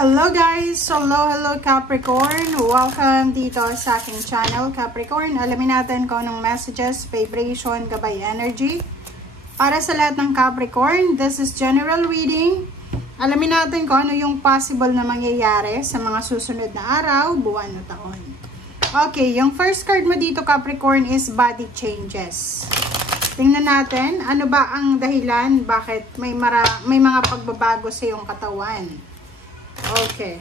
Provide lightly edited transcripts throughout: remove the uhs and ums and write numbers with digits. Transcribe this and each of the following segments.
Hello guys! Hello Capricorn! Welcome dito sa aking channel Capricorn. Alamin natin kung anong messages, vibration, gabay energy. Para sa lahat ng Capricorn, this is general reading. Alamin natin kung ano yung possible na mangyayari sa mga susunod na araw, buwan o taon. Okay, yung first card mo dito Capricorn is body changes. Tingnan natin, ano ba ang dahilan bakit may mga pagbabago sa iyong katawan. Okay.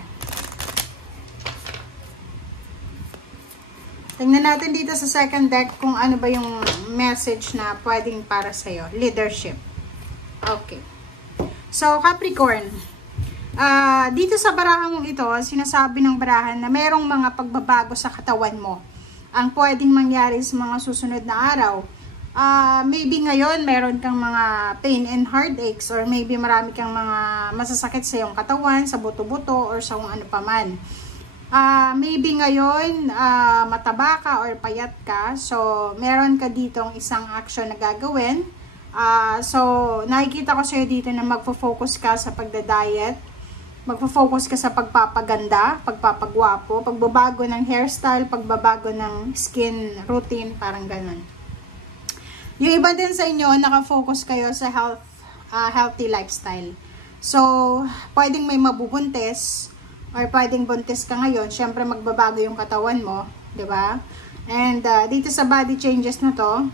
Tingnan natin dito sa second deck kung ano ba yung message na pwedeng para sa'yo. Leadership. Okay. So, Capricorn. Dito sa barahang ito, sinasabi ng barahan na merong mga pagbabago sa katawan mo. Ang pwedeng mangyari sa mga susunod na araw. Maybe ngayon meron kang mga pain and heartaches or maybe marami kang mga masasakit sa iyong katawan, sa buto-buto or sa kung ano paman. Maybe ngayon mataba ka or payat ka, so meron ka ditong isang action na gagawin. So nakikita ko sa iyo dito na magfo-focus ka sa pagda-diet, magfo-focus ka sa pagpapaganda, pagpapagwapo, pagbabago ng hairstyle, pagbabago ng skin routine, parang ganun. Yung iba din sa inyo, nakafocus kayo sa healthy lifestyle. So, pwedeng may mabubuntis or pwedeng buntis ka ngayon. Siyempre, magbabago yung katawan mo, di ba? And dito sa body changes na to,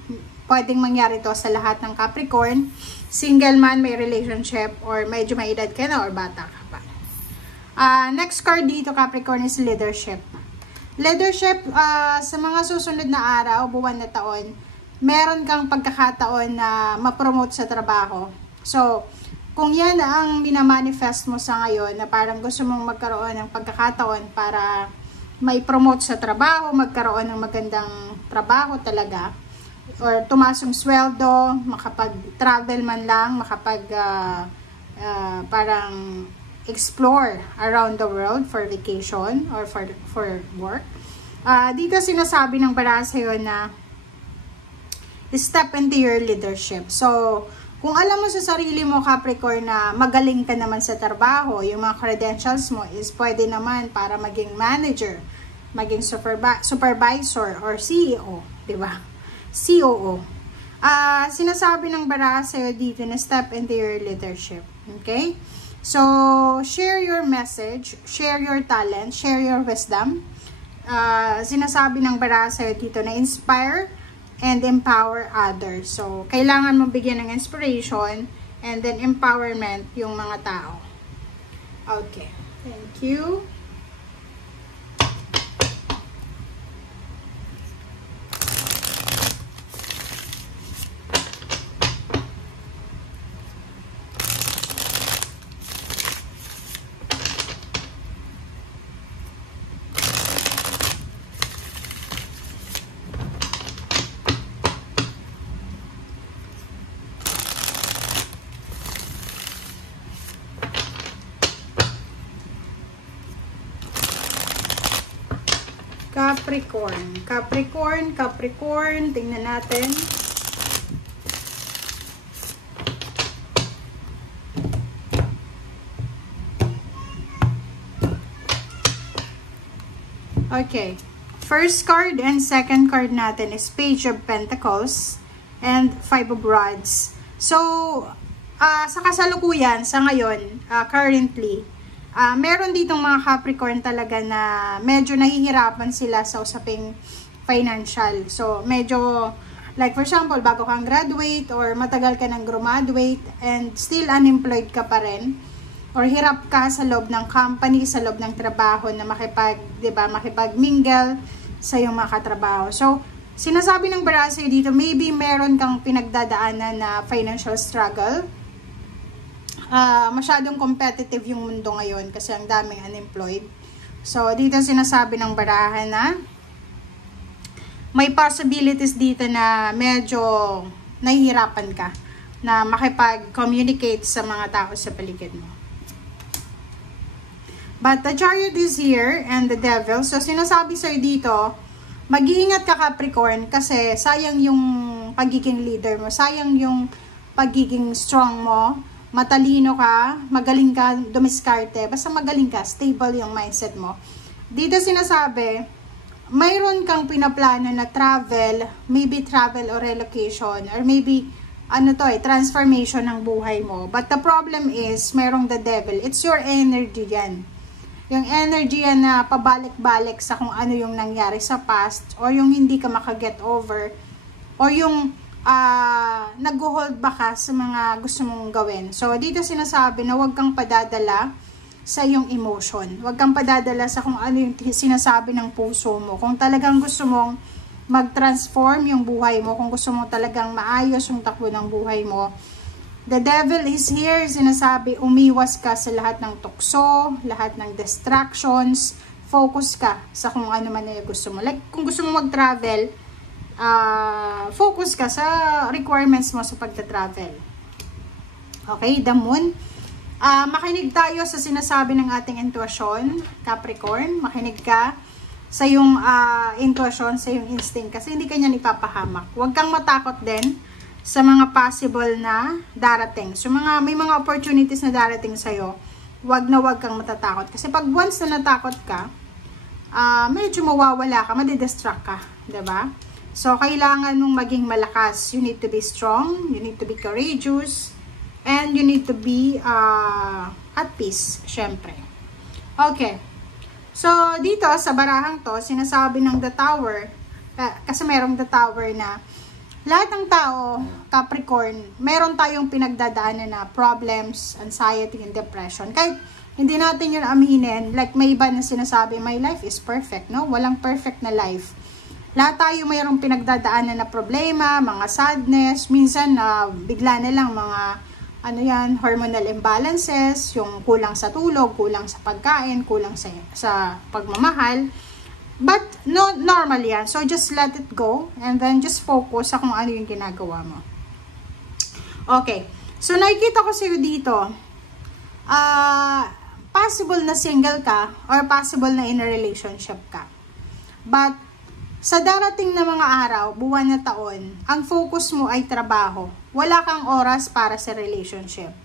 pwedeng mangyari to sa lahat ng Capricorn. Single man, may relationship, or medyo may edad ka na, or bata ka pa. Next card dito, Capricorn, is leadership. Leadership, sa mga susunod na araw, buwan na taon, meron kang pagkakataon na ma-promote sa trabaho. So, kung yan ang minamanifest mo sa ngayon, na parang gusto mong magkaroon ng pagkakataon para may promote sa trabaho, magkaroon ng magandang trabaho talaga, or tumasong sweldo, makapag-travel man lang, parang explore around the world for vacation or for work. Dito sinasabi ng baraha sa'yo na step into your leadership. So, kung alam mo sa sarili mo, Capricorn, na magaling ka naman sa trabaho, yung mga credentials mo is pwede naman para maging manager, maging supervisor, or CEO, di ba? COO. Sinasabi ng baraha sa'yo dito na step into your leadership. Okay? So, share your message, share your talent, share your wisdom. Sinasabi ng baraha sa'yo dito na inspire and empower others. So, kailangan mo bigyan ng inspiration and then empowerment yung mga tao. Okay. Thank you. Capricorn, tingnan natin. Okay. First card and second card natin is Page of Pentacles and Five of Rods. So, sa kasalukuyan, sa ngayon, currently, meron ditong mga Capricorn talaga na medyo nahihirapan sila sa usaping financial. So, medyo, like for example, bago kang graduate or matagal ka nang graduate and still unemployed ka pa rin, or hirap ka sa loob ng company, sa loob ng trabaho na makipag-mingle sa iyong mga katrabaho. So, sinasabi ng baraha sa'yo dito, maybe meron kang pinagdadaanan na financial struggle. Masyadong competitive yung mundo ngayon kasi ang daming unemployed. So, dito sinasabi ng baraha na may possibilities dito na medyo nahihirapan ka na makipag-communicate sa mga tao sa paligid mo. But the Chariot is here and the Devil. So, sinasabi sa'yo dito, mag-iingat ka Capricorn kasi sayang yung pagiging leader mo, sayang yung pagiging strong mo, matalino ka, magaling ka, dumiskarte, basta magaling ka, stable yung mindset mo. Dito sinasabi, mayroon kang pinaplano na travel, maybe travel or relocation, or maybe, transformation ng buhay mo. But the problem is, mayroong the devil. It's your energy yan. Yung energy yan na pabalik-balik sa kung ano yung nangyari sa past, or yung hindi ka makaget over, or yung nag-hold back ka sa mga gusto mong gawin. So, dito sinasabi na huwag kang padadala sa iyong emotion. Huwag kang padadala sa kung ano yung sinasabi ng puso mo. Kung talagang gusto mong mag-transform yung buhay mo, kung gusto mo talagang maayos yung takbo ng buhay mo, the devil is here. Sinasabi, umiwas ka sa lahat ng tukso, lahat ng distractions, focus ka sa kung ano man yung gusto mo. Like, kung gusto mo mag-travel, focus ka sa requirements mo sa pagta-travel. Okay, the moon. Makinig tayo sa sinasabi ng ating intuition, Capricorn. Makinig ka sa yung intuition, sa yung instinct, kasi hindi kanya ipapahamak. Huwag kang matakot din sa mga possible na darating. So, may mga opportunities na darating sa'yo, huwag kang matatakot. Kasi pag once na natakot ka, medyo mawawala ka, madidistract ka. Diba? So, kailangan mong maging malakas. You need to be strong, you need to be courageous, and you need to be at peace, syempre. Okay. So, dito sa barahang to, sinasabi ng The Tower, kasi merong The Tower na lahat ng tao, Capricorn, meron tayong pinagdadaanan na problems, anxiety, and depression. Kahit hindi natin yun aminin, like may iba na sinasabi, my life is perfect, no? Walang perfect na life. Lahat tayo mayroong pinagdadaanan na problema, mga sadness, minsan bigla na lang mga hormonal imbalances, yung kulang sa tulog, kulang sa pagkain, kulang sa pagmamahal. But, no, normal yan. So, just let it go and then just focus sa kung ano yung ginagawa mo. Okay. So, nakikita ko sa'yo dito, possible na single ka or possible na in a relationship ka. But, sa darating na mga araw, buwan na taon, ang focus mo ay trabaho. Wala kang oras para sa relationship.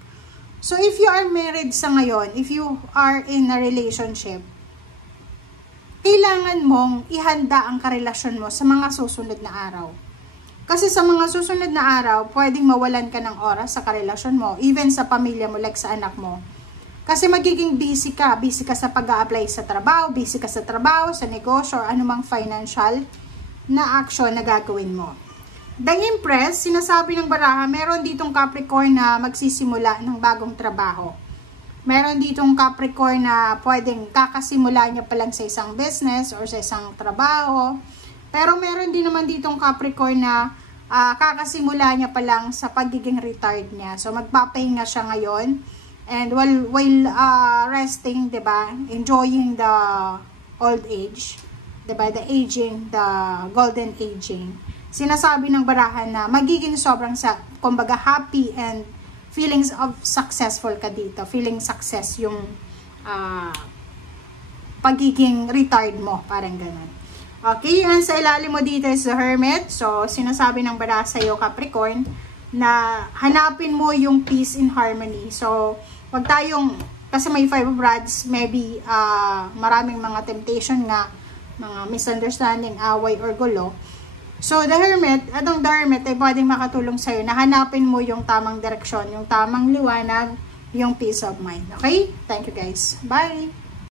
So, if you are married sa ngayon, if you are in a relationship, kailangan mong ihanda ang karelasyon mo sa mga susunod na araw. Kasi sa mga susunod na araw, pwedeng mawalan ka ng oras sa karelasyon mo, even sa pamilya mo, like sa anak mo. Kasi magiging busy ka sa pag-a-apply sa trabaho, busy ka sa trabaho, sa negosyo, or anumang financial na action na gagawin mo. The Empress, sinasabi ng baraha, meron ditong Capricorn na magsisimula ng bagong trabaho. Meron ditong Capricorn na pwedeng kakasimula niya pa lang sa isang business or sa isang trabaho. Pero meron din naman ditong Capricorn na kakasimula niya pa lang sa pagiging retired niya. So magpapahinga siya ngayon. And while resting, 'di ba? Enjoying the old age, 'di ba? The aging, the golden aging. Sinasabi ng barahan na magiging sobrang kumbaga happy and feelings of successful ka dito. Feeling success yung pagiging retired mo, parang ganun. Okay, yun sa ilalim mo dito is the Hermit. So, sinasabi ng baraha sa'yo, Capricorn, na hanapin mo yung peace and harmony. So, wag tayong, kasi may 5 of Rods, maybe maraming mga temptation nga, mga misunderstanding, away, or gulo. So, the Hermit ay pwedeng makatulong sa'yo na hanapin mo yung tamang direksyon, yung tamang liwanag, yung peace of mind. Okay? Thank you guys. Bye!